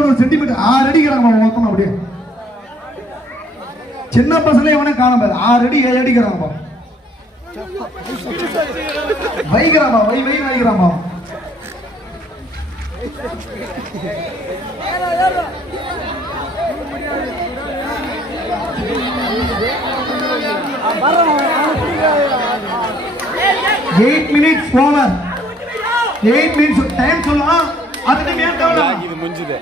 190 centimetre 6 அடிக்கிறாங்க மொத்தம். அப்படியே சின்ன பசங்களே எவனே காணாம 6 அடி 7 அடிக்கிறாங்க வைக்கிறாமா வைக்கிறாமா. Eight minutes over. 8 minutes time சொல்லலாம். அதுக்கு மேல தேவல இது முடிஞ்சது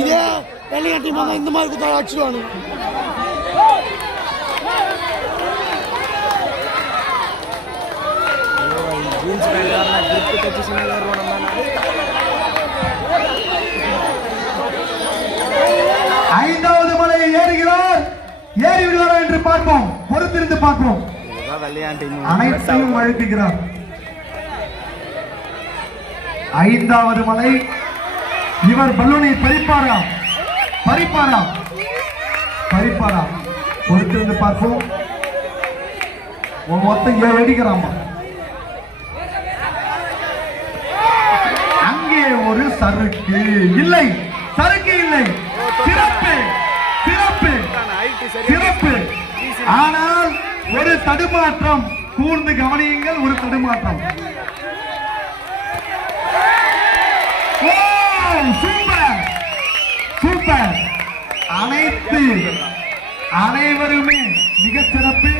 இதே வெள்ளையாட்டி மாதிரி இந்த மாதிரி குத்தா அடிச்சுடுவானு. ஐந்தாவது மலையை ஏறுகிறார். ஏறி விடுவாரா என்று பார்ப்போம். பொறுத்திருந்து பார்ப்போம். அனைத்தையும் அழுத்துகிறார். ஐந்தாவது மலை. இவர் பலூனை பறிப்பாரா? பொறுத்திருந்து பார்ப்போம். மொத்தம் 7 அடிக்கிறாமா. அங்கே ஒரு சறுக்கு இல்லை. சிறப்பு. ஆனால் ஒரு தடுமாற்றம். கூர்ந்து கவனியுங்கள். ஒரு தடுமாற்றம். சூப்பர். அனைவருமே மிகச் சிறப்பு.